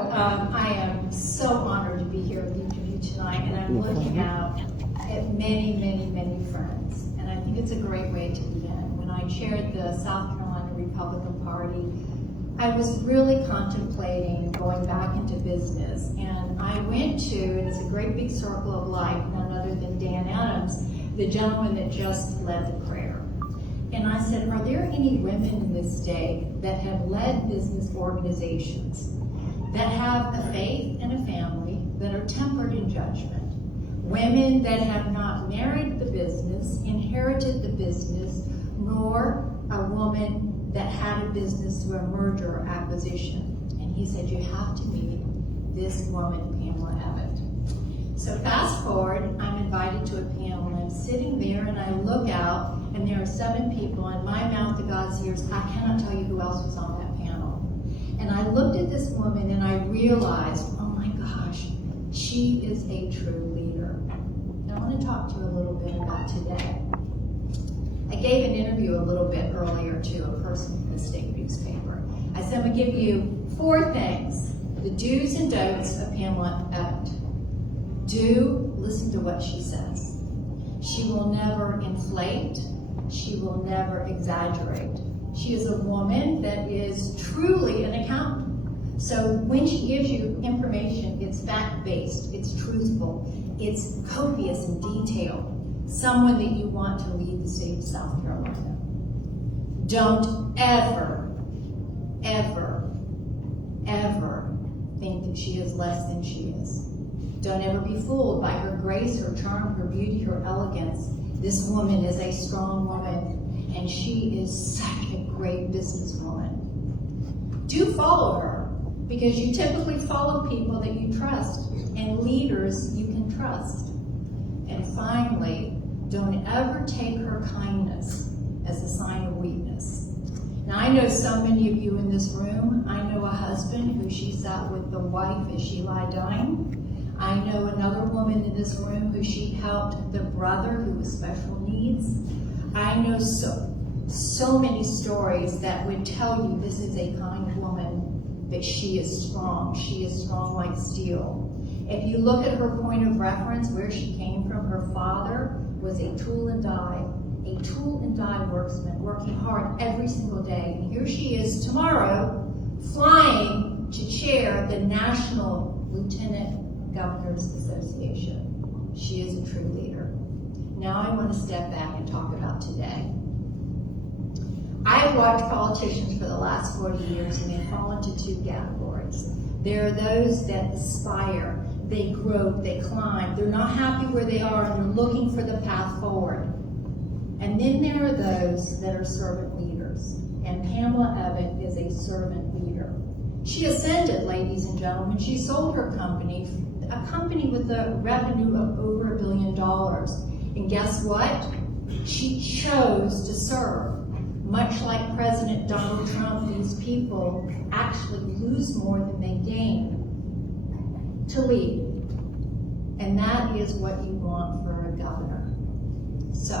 I am so honored to be here with each of you tonight, and I'm looking out at many, many, many friends. And I think it's a great way to begin. When I chaired the South Carolina Republican Party, I was really contemplating going back into business. And I went to, and it's a great big circle of life, none other than Dan Adams, the gentleman that just led the prayer. And I said, are there any women in this state that have led business organizations that have a faith and a family that are tempered in judgment? Women that have not married the business, inherited the business, nor a woman that had a business through a merger or acquisition. And he said, you have to meet this woman, Pamela Evette. So fast forward, I'm invited to a panel, and I'm sitting there, and I look out, and there are 7 people, and my mouth to God's ears, I cannot tell you who else was on that panel. And I looked at this woman, and I realized, oh my gosh, she is a true leader. And I want to talk to you a little bit about today. I gave an interview a little bit earlier to a person from the state newspaper. I said, I'm going to give you 4 things, the do's and don'ts of Pamela Evette. Do listen to what she says. She will never inflate. She will never exaggerate. She is a woman that is truly an accountant. So when she gives you information, it's fact-based, it's truthful, it's copious and detailed. Someone that you want to lead the state of South Carolina. Don't ever, ever, ever think that she is less than she is. Don't ever be fooled by her grace, her charm, her beauty, her elegance. This woman is a strong woman, and she is such a great businesswoman. Do follow her, because you typically follow people that you trust, and leaders you can trust. And finally, don't ever take her kindness as a sign of weakness. Now, I know so many of you in this room. I know a husband who she sat with the wife as she lay dying. I know another woman in this room who she helped the brother who was special needs. I know so many stories that would tell you this is a kind woman, that she is strong. She is strong like steel. If you look at her point of reference, where she came from, her father was a tool and die worksman, working hard every single day. And here she is tomorrow, flying to chair the National Lieutenant Governors Association. She is a true leader. Now I want to step back and talk about today. I've watched politicians for the last 40 years, and they fall into 2 categories. There are those that aspire, they grow, they climb, they're not happy where they are, and they're looking for the path forward. And then there are those that are servant leaders, and Pamela Evette is a servant leader. She ascended, ladies and gentlemen. She sold her company, a company with a revenue of over $1 billion. And guess what? She chose to serve. Much like President Donald Trump, these people actually lose more than they gain to lead. And that is what you want for a governor. So,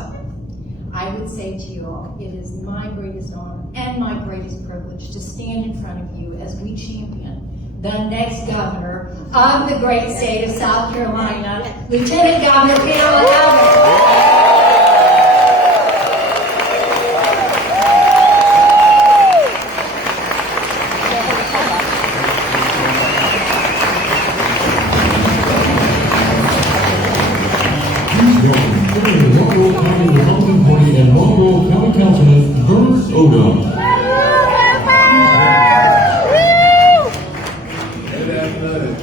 I would say to you all, it is my greatest honor and my greatest privilege to stand in front of you as we champion the next governor of the great state of South Carolina, Lieutenant Governor Pamela Evette. And Monroe County Councilman Bert Odom. Good afternoon.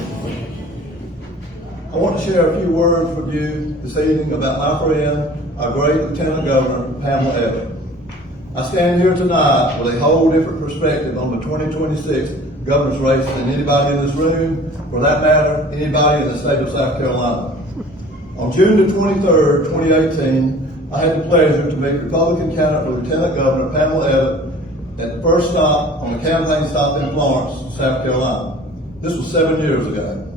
I want to share a few words with you this evening about my friend, our great Lieutenant Governor, Pamela Evette. I stand here tonight with a whole different perspective on the 2026 governor's race than anybody in this room, for that matter, anybody in the state of South Carolina. On June the 23rd, 2018, I had the pleasure to meet Republican candidate for Lieutenant Governor Pamela Evette at the first stop on the campaign stop in Florence, South Carolina. This was 7 years ago.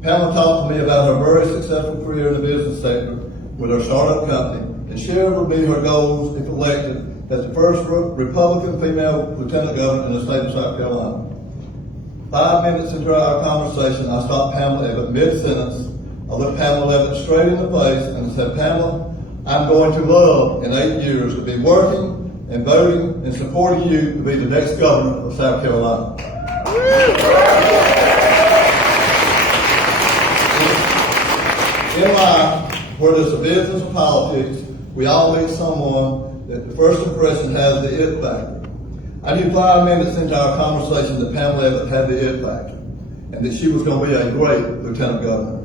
Pamela talked to me about her very successful career in the business sector with her startup company and shared with me her goals if elected as the first Republican female Lieutenant Governor in the state of South Carolina. 5 minutes into our conversation, I stopped Pamela Evette mid-sentence. I looked Pamela Evette straight in the face and said, "Pamela, I'm going to love in 8 years to be working and voting and supporting you to be the next governor of South Carolina." In life, whether it's a business or politics, we all meet someone that the first impression has the it factor. I knew 5 minutes into our conversation that Pamela Evette had the it factor and that she was going to be a great lieutenant governor.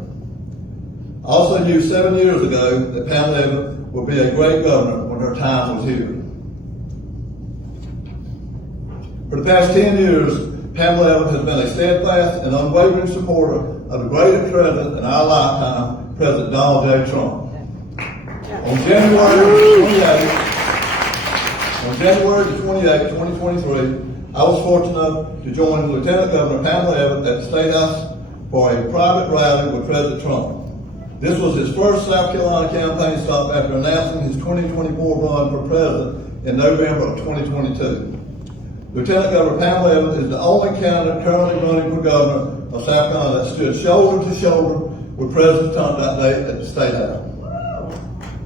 I also knew 7 years ago that Pamela Evette would be a great governor when her time was here. For the past 10 years, Pamela Evette has been a steadfast and unwavering supporter of the greatest president in our lifetime, President Donald J. Trump. On January 28, 2023, I was fortunate enough to join Lieutenant Governor Pamela Evette at the State House for a private rally with President Trump. This was his first South Carolina campaign stop after announcing his 2024 run for president in November of 2022. Lieutenant Governor Pamela Evette is the only candidate currently running for governor of South Carolina that stood shoulder to shoulder with President Trump that day at the State House.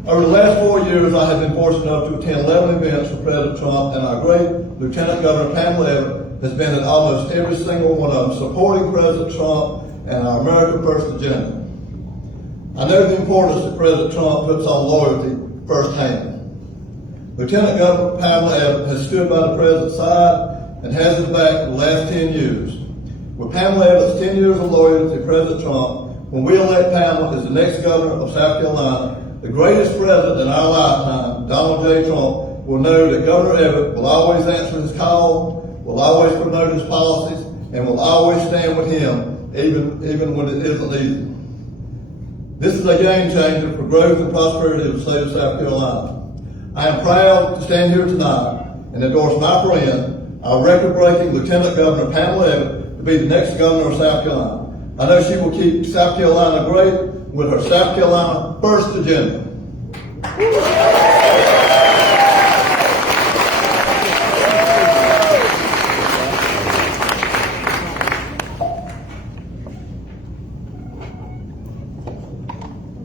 Over the last 4 years, I have been fortunate enough to attend 11 events for President Trump, and our great Lieutenant Governor Pamela Evette has been at almost every single one of them, supporting President Trump and our America First agenda. I know the importance that President Trump puts on loyalty firsthand. Lieutenant Governor Pamela Evette has stood by the President's side and has his back for the last 10 years. With Pamela Evette's 10 years of loyalty to President Trump, when we elect Pamela as the next governor of South Carolina, the greatest president in our lifetime, Donald J. Trump, will know that Governor Evette will always answer his call, will always promote his policies, and will always stand with him, even when it isn't easy. This is a game changer for growth and prosperity of the state of South Carolina. I am proud to stand here tonight and endorse my friend, our record-breaking Lieutenant Governor Pamela Evette, to be the next governor of South Carolina. I know she will keep South Carolina great with her South Carolina First agenda.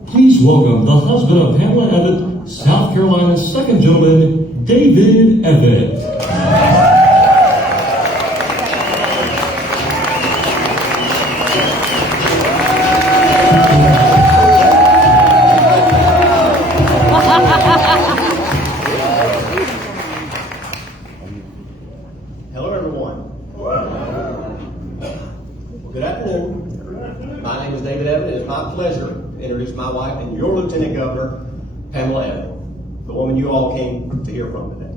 Please welcome the husband of Pamela Evette, South Carolina's second gentleman, David Evette. Hello, everyone. Good afternoon. My name is David Evette. It is my pleasure to introduce my wife and your Lieutenant Governor, Pamela Evette, the woman you all came to hear from today.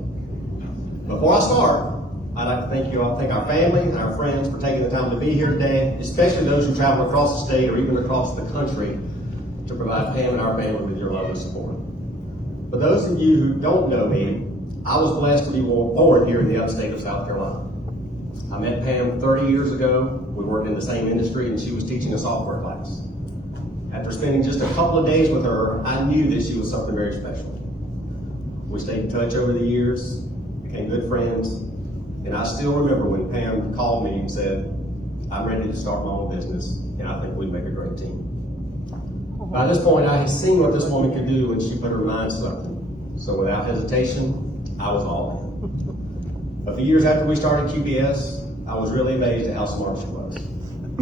Before I start, I'd like to thank you all, thank our family and our friends for taking the time to be here today, especially those who travel across the state or even across the country to provide Pam and our family with your love and support. For those of you who don't know me, I was blessed to be born here in the upstate of South Carolina. I met Pam 30 years ago. We worked in the same industry and she was teaching a software class. After spending just a couple of days with her, I knew that she was something very special. We stayed in touch over the years, became good friends, and I still remember when Pam called me and said, "I'm ready to start my own business, and I think we'd make a great team." By this point, I had seen what this woman could do when she put her mind to something. So without hesitation, I was all in. A few years after we started QPS, I was really amazed at how smart she was.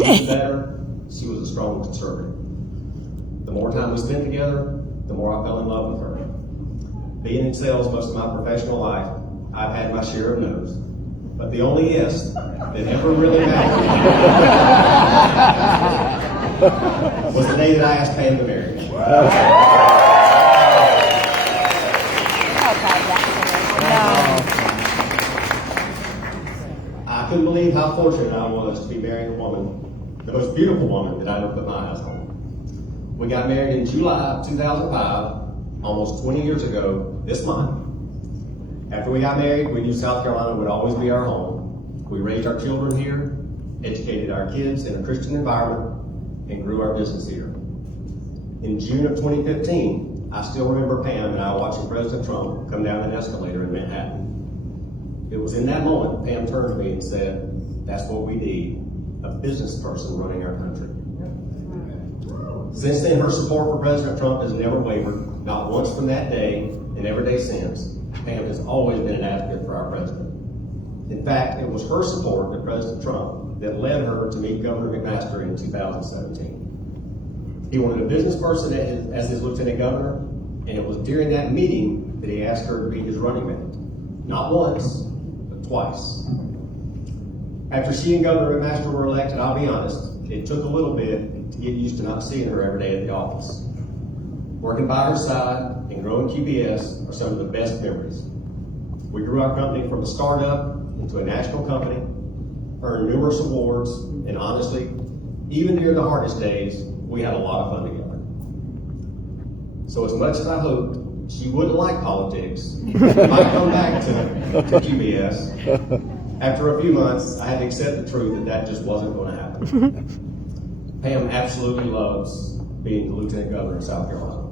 Even better, she was a strong conservative. The more time we spent together, the more I fell in love with her. Being in sales most of my professional life, I've had my share of no's. But the only yes that ever really mattered was the day that I asked Pam to marry me. I couldn't believe how fortunate I was to be marrying a woman, the most beautiful woman that I ever put my eyes on. We got married in July of 2005, almost 20 years ago this month. After we got married, we knew South Carolina would always be our home. We raised our children here, educated our kids in a Christian environment, and grew our business here. In June of 2015, I still remember Pam and I watching President Trump come down an escalator in Manhattan. It was in that moment Pam turned to me and said, "That's what we need, a business person running our country. Since then, her support for President Trump has never wavered, not once from that day and every day since. Pam has always been an advocate for our president. In fact, it was her support of President Trump that led her to meet Governor McMaster in 2017. He wanted a business person as his lieutenant governor, and it was during that meeting that he asked her to be his running mate. Not once, but twice. After she and Governor McMaster were elected, I'll be honest, it took a little bit to get used to not seeing her every day at the office. Working by her side and growing QBS are some of the best memories. We grew our company from a startup into a national company, earned numerous awards, and honestly, even during the hardest days, we had a lot of fun together. So as much as I hoped she wouldn't like politics, might come back to QBS, after a few months, I had to accept the truth that just wasn't going to happen. Pam absolutely loves being the Lieutenant Governor of South Carolina.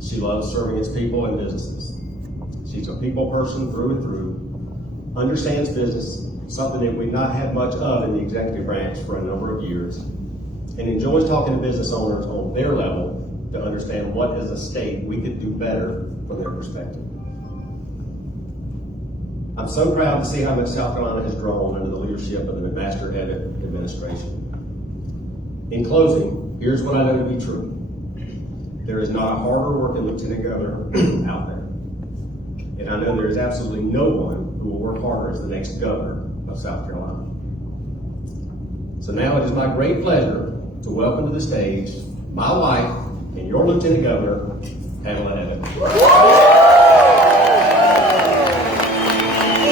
She loves serving its people and businesses. She's a people person through and through, understands business, something that we've not had much of in the executive branch for a number of years, and enjoys talking to business owners on their level to understand what as a state we could do better from their perspective. I'm so proud to see how much South Carolina has grown under the leadership of the McMaster Evette administration. In closing, here's what I know to be true. There is not a harder working lieutenant governor out there. And I know there is absolutely no one who will work harder as the next governor of South Carolina. So now it is my great pleasure to welcome to the stage my wife and your Lieutenant Governor, Pamela Evette.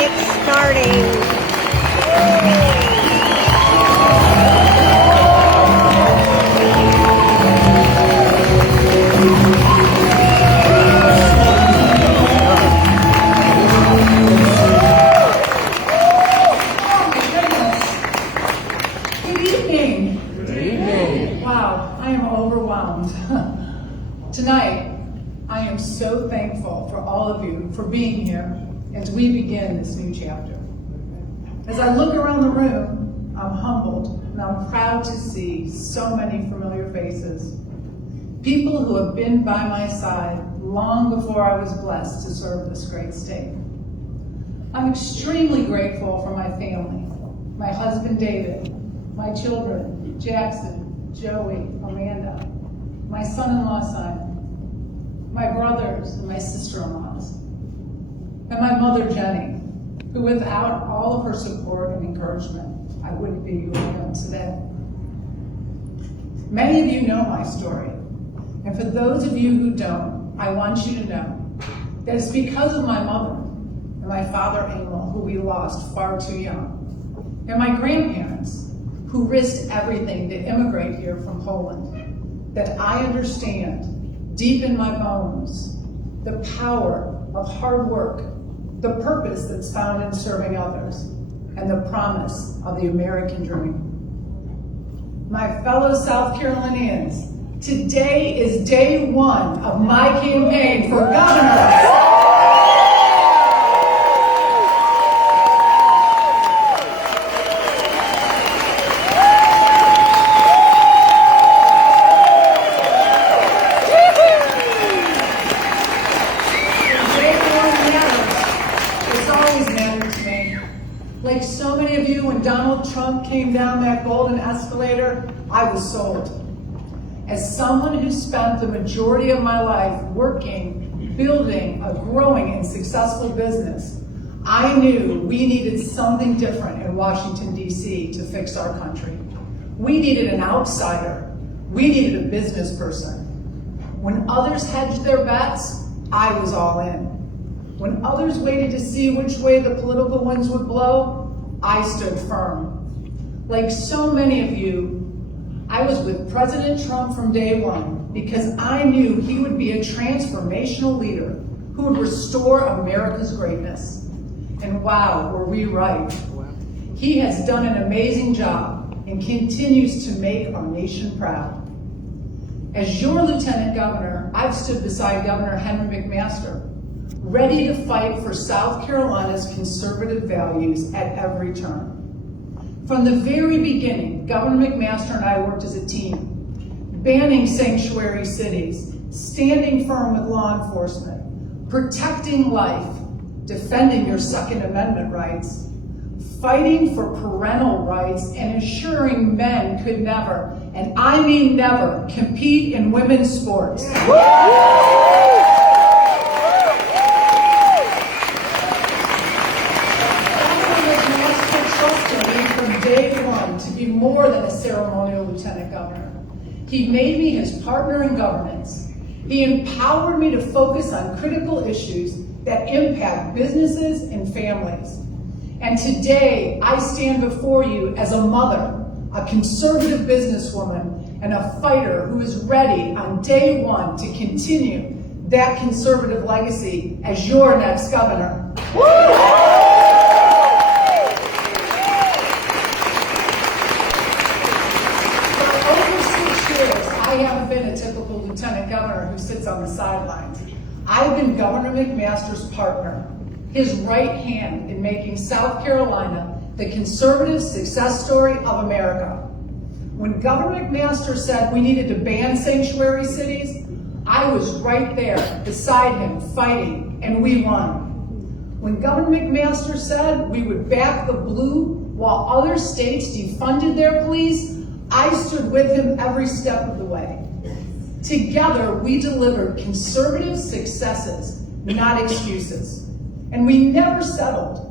It's starting. Tonight, I am so thankful for all of you for being here as we begin this new chapter. As I look around the room, I'm humbled and I'm proud to see so many familiar faces. People who have been by my side long before I was blessed to serve this great state. I'm extremely grateful for my family, my husband David, my children, Jackson, Joey, Amanda, my son-in-law Simon, my brothers and my sister-in-laws, and my mother Jenny, who without all of her support and encouragement, I wouldn't be who I am today. Many of you know my story, and for those of you who don't, I want you to know that it's because of my mother and my father Emil, who we lost far too young, and my grandparents, who risked everything to immigrate here from Poland, that I understand deep in my bones the power of hard work, the purpose that's found in serving others, and the promise of the American dream. My fellow South Carolinians, today is day one of my campaign for governor. Like so many of you, when Donald Trump came down that golden escalator, I was sold. As someone who spent the majority of my life working, building a growing and successful business, I knew we needed something different in Washington, D.C. to fix our country. We needed an outsider. We needed a business person. When others hedged their bets, I was all in. When others waited to see which way the political winds would blow, I stood firm. Like so many of you, I was with President Trump from day one because I knew he would be a transformational leader who would restore America's greatness. And wow, were we right. He has done an amazing job and continues to make our nation proud. As your Lieutenant Governor, I've stood beside Governor Henry McMaster, ready to fight for South Carolina's conservative values at every turn. From the very beginning, Governor McMaster and I worked as a team, banning sanctuary cities, standing firm with law enforcement, protecting life, defending your Second Amendment rights, fighting for parental rights, and ensuring men could never, and I mean never, compete in women's sports. From day one to be more than a ceremonial lieutenant governor. He made me his partner in governance. He empowered me to focus on critical issues that impact businesses and families. And today, I stand before you as a mother, a conservative businesswoman, and a fighter who is ready on day one to continue that conservative legacy as your next governor. For over 6 years, I haven't been a typical lieutenant governor who sits on the sidelines. I've been Governor McMaster's partner, his right hand in making South Carolina the conservative success story of America. When Governor McMaster said we needed to ban sanctuary cities, I was right there beside him fighting, and we won. When Governor McMaster said we would back the blue while other states defunded their police, I stood with him every step of the way. Together, we delivered conservative successes, not excuses. And we never settled.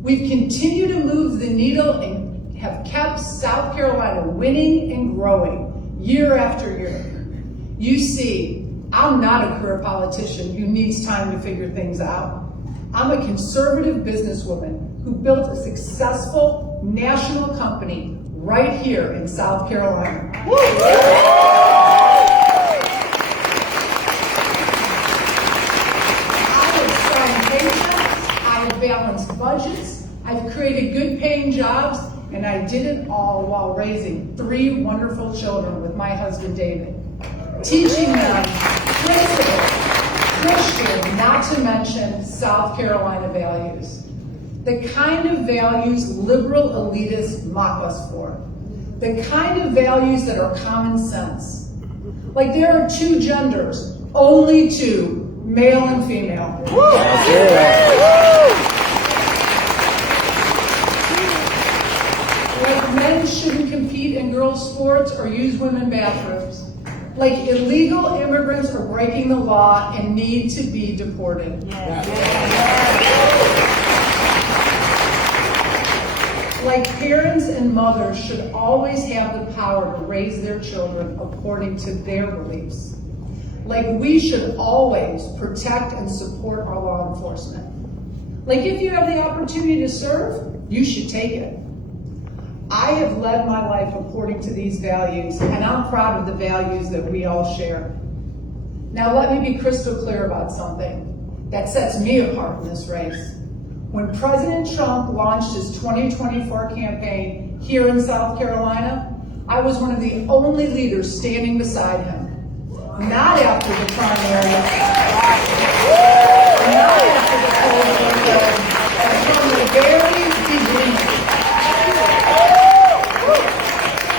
We've continued to move the needle and have kept South Carolina winning and growing year after year. You see, I'm not a career politician who needs time to figure things out. I'm a conservative businesswoman who built a successful national company right here in South Carolina. Balanced budgets, I've created good paying jobs, and I did it all while raising 3 wonderful children with my husband David, teaching them principles, Christian, not to mention South Carolina values. The kind of values liberal elitists mock us for. The kind of values that are common sense. Like there are 2 genders, only 2, male and female. Like men shouldn't compete in girls' sports or use women bathrooms. Like illegal immigrants are breaking the law and need to be deported. Like parents and mothers should always have the power to raise their children according to their beliefs. Like we should always protect and support our law enforcement. Like if you have the opportunity to serve, you should take it. I have led my life according to these values, and I'm proud of the values that we all share. Now let me be crystal clear about something that sets me apart in this race. When President Trump launched his 2024 campaign here in South Carolina, I was one of the only leaders standing beside him. Not after the primary, not after the polls, but from the very beginning.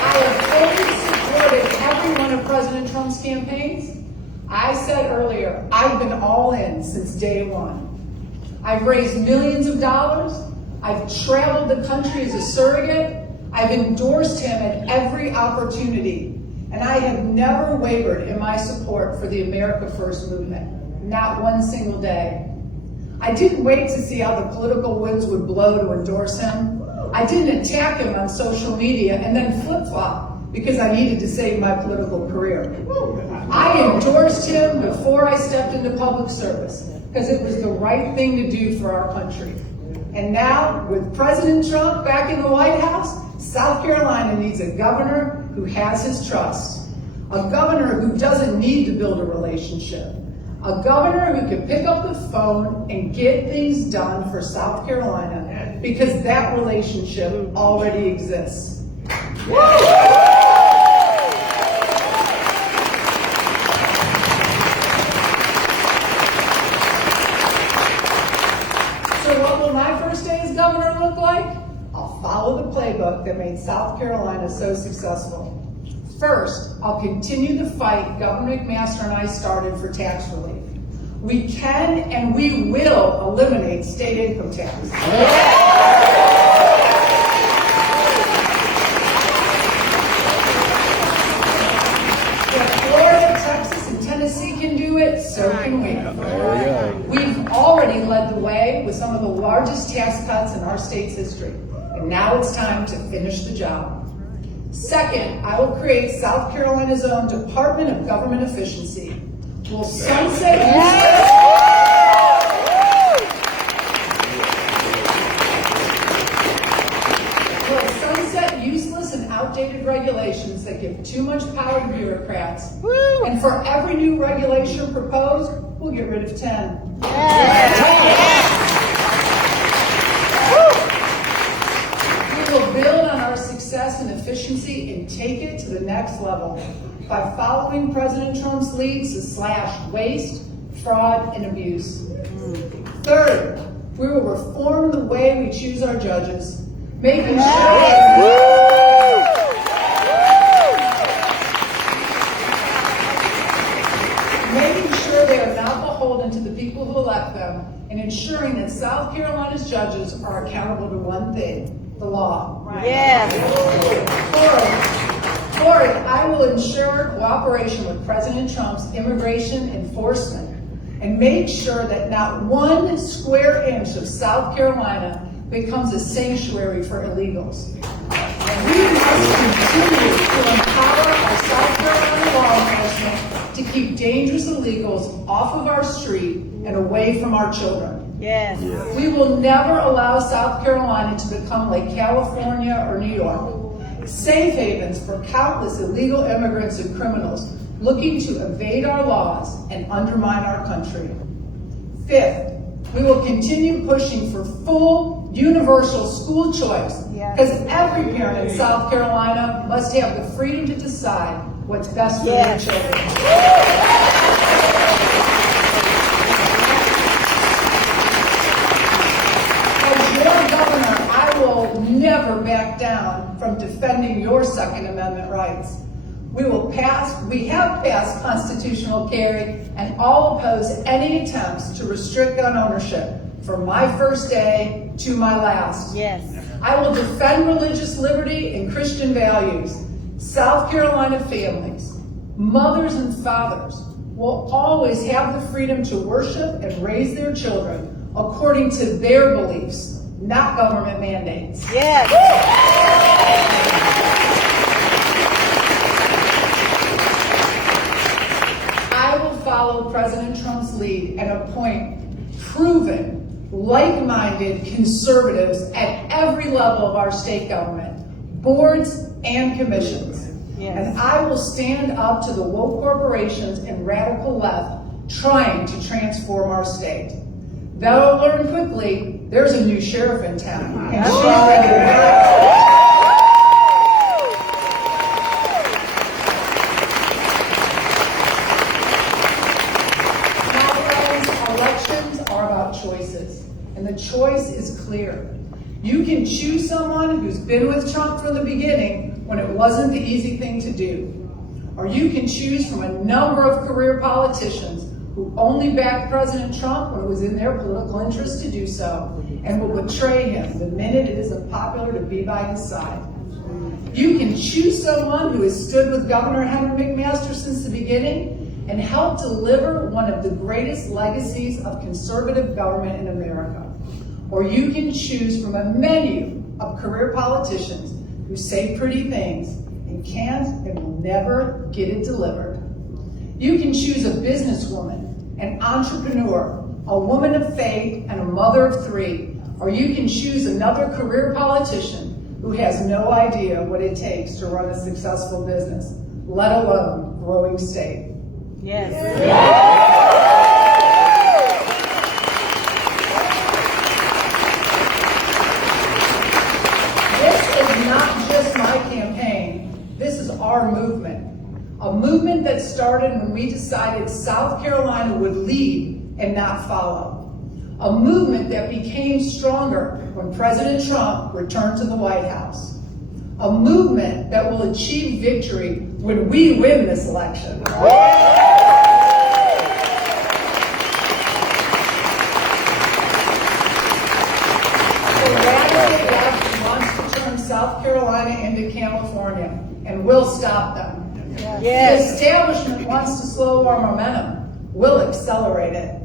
I have fully supported every one of President Trump's campaigns. I said earlier, I've been all in since day one. I've raised millions of dollars. I've traveled the country as a surrogate. I've endorsed him at every opportunity. And I have never wavered in my support for the America First movement, not one single day. I didn't wait to see how the political winds would blow to endorse him. I didn't attack him on social media and then flip-flop because I needed to save my political career. I endorsed him before I stepped into public service because it was the right thing to do for our country. And now, with President Trump back in the White House, South Carolina needs a governor who has his trust, a governor who doesn't need to build a relationship, a governor who can pick up the phone and get things done for South Carolina because that relationship already exists. So what will my first day as governor look like? I'll follow the playbook that is so successful. First, I'll continue the fight Governor McMaster and I started for tax relief. We can and we will eliminate state income tax. If Florida, Texas, and Tennessee can do it, so can we. We've already led the way with some of the largest tax cuts in our state's history, and now it's time to finish the job. Second, I will create South Carolina's own Department of Government Efficiency. We'll sunset useless and outdated regulations that give too much power to bureaucrats. And for every new regulation proposed, we'll get rid of 10. We will build on our success and efficiency and take it to the next level by following President Trump's leads to slash waste, fraud, and abuse. Third, we will reform the way we choose our judges, making sure they are not beholden to the people who elect them, and ensuring that South Carolina's judges are accountable to one thing: the law. Fourth, I will ensure cooperation with President Trump's immigration enforcement and make sure that not 1 square inch of South Carolina becomes a sanctuary for illegals. We must continue to empower our South Carolina law enforcement to keep dangerous illegals off of our street and away from our children. We will never allow South Carolina to become like California or New York, safe havens for countless illegal immigrants and criminals looking to evade our laws and undermine our country. Fifth, we will continue pushing for full universal school choice, because every parent in South Carolina must have the freedom to decide what's best for their children. As your governor, I will never back down from defending your Second Amendment rights. We have passed constitutional carry, and all oppose any attempts to restrict gun ownership from my first day to my last. I will defend religious liberty and Christian values. South Carolina families, mothers and fathers, will always have the freedom to worship and raise their children according to their beliefs, not government mandates. Follow President Trump's lead and appoint proven, like-minded conservatives at every level of our state government, boards and commissions. And I will stand up to the woke corporations and radical left trying to transform our state. They'll learn quickly there's a new sheriff in town, and she's ready to act. Choices, and the choice is clear. You can choose someone who's been with Trump from the beginning when it wasn't the easy thing to do, or you can choose from a number of career politicians who only backed President Trump when it was in their political interest to do so, and will betray him the minute it is unpopular to be by his side. You can choose someone who has stood with Governor Henry McMaster since the beginning and help deliver one of the greatest legacies of conservative government in America. Or you can choose from a menu of career politicians who say pretty things and can't and will never get it delivered. You can choose a businesswoman, an entrepreneur, a woman of faith, and a mother of 3. Or you can choose another career politician who has no idea what it takes to run a successful business, let alone a growing state. This is not just my campaign. This is our movement. A movement that started when we decided South Carolina would lead and not follow. A movement that became stronger when President Trump returned to the White House. a movement that will achieve victory when we win this election. South Carolina into California, and we'll stop them. Yes. The establishment wants to slow our momentum. We'll accelerate it.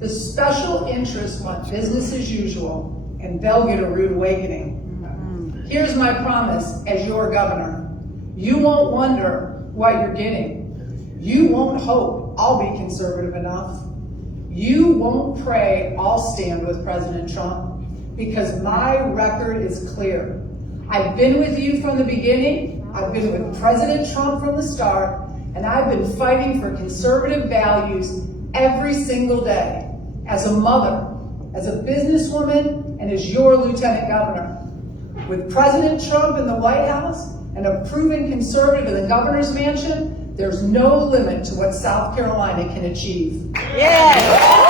The special interests want business as usual, and they'll get a rude awakening. Here's my promise as your governor. You won't wonder what you're getting. You won't hope I'll be conservative enough. You won't pray I'll stand with President Trump, because my record is clear. I've been with you from the beginning, I've been with President Trump from the start, and I've been fighting for conservative values every single day, as a mother, as a businesswoman, and as your lieutenant governor. With President Trump in the White House and a proven conservative in the governor's mansion, there's no limit to what South Carolina can achieve. Yes.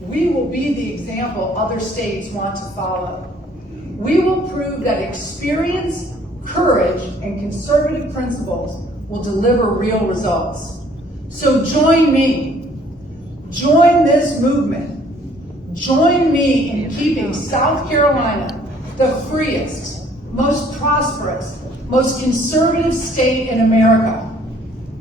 We will be the example other states want to follow. We will prove that experience, courage, and conservative principles will deliver real results. So join me. Join this movement. Join me in keeping South Carolina the freest, most prosperous, most conservative state in America.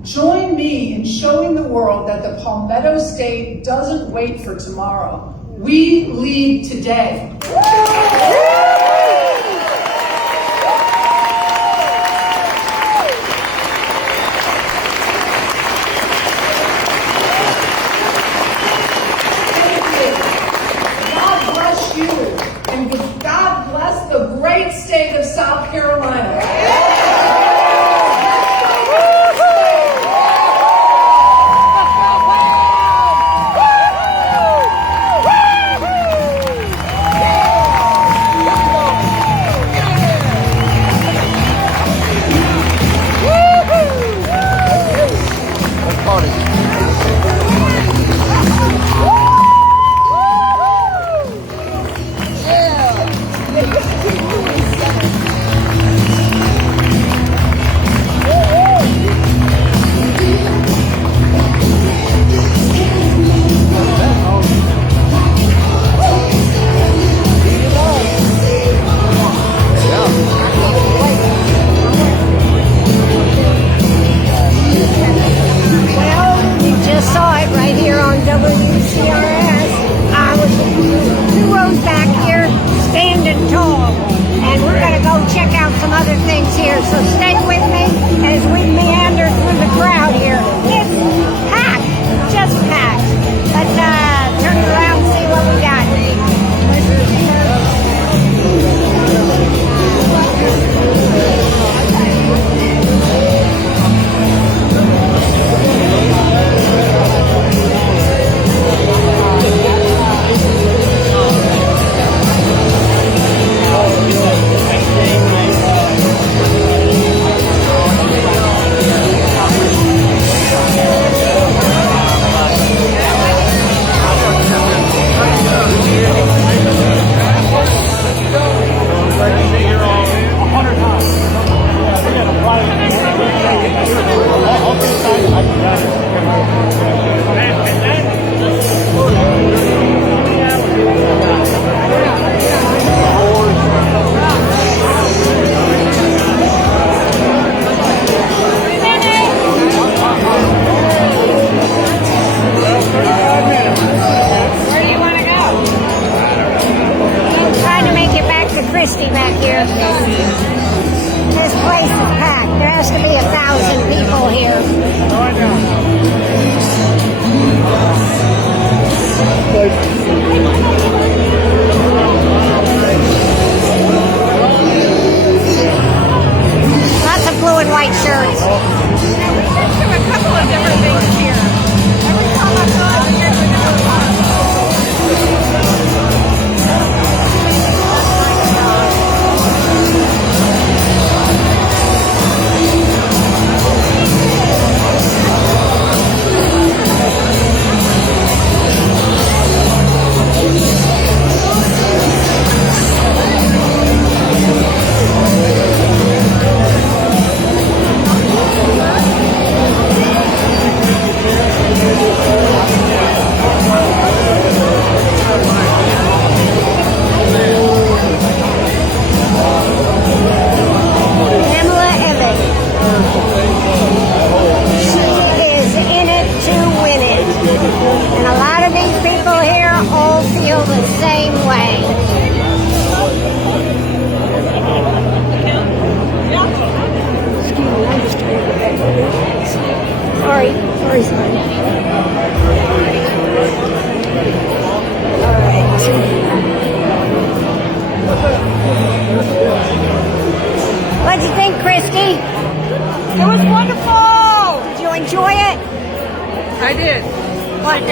Join me in showing the world that the Palmetto State doesn't wait for tomorrow. We lead today. God bless you, and God bless the great state of South Carolina. So stay with me as we meander through the crowd here. It's packed, just packed. Let's turn around and see what we got.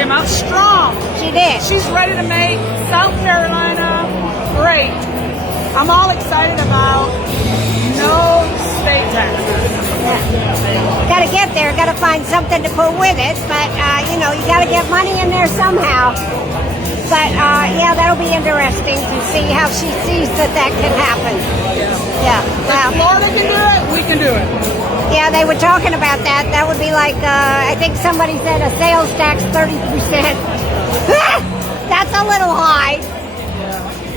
came out strong. She did. She's ready to make South Carolina great. I'm all excited about no state taxes. Got to get there. Got to find something to put with it. But, you know, you got to get money in there somehow. But, yeah, that'll be interesting to see how she sees that can happen. Yeah. Well, If Florida can do it, we can do it. yeah, they were talking about that. That would be like, I think somebody said a sales tax 30%. That's a little high.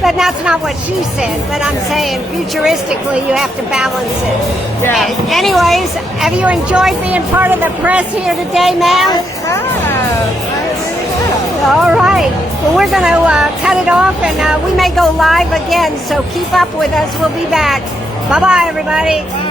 But that's not what she said. But I'm saying futuristically, you have to balance it. Yeah. Anyways, have you enjoyed being part of the press here today, ma'am? All right. Well, we're going to cut it off, and we may go live again, so keep up with us. We'll be back. Bye-bye, everybody.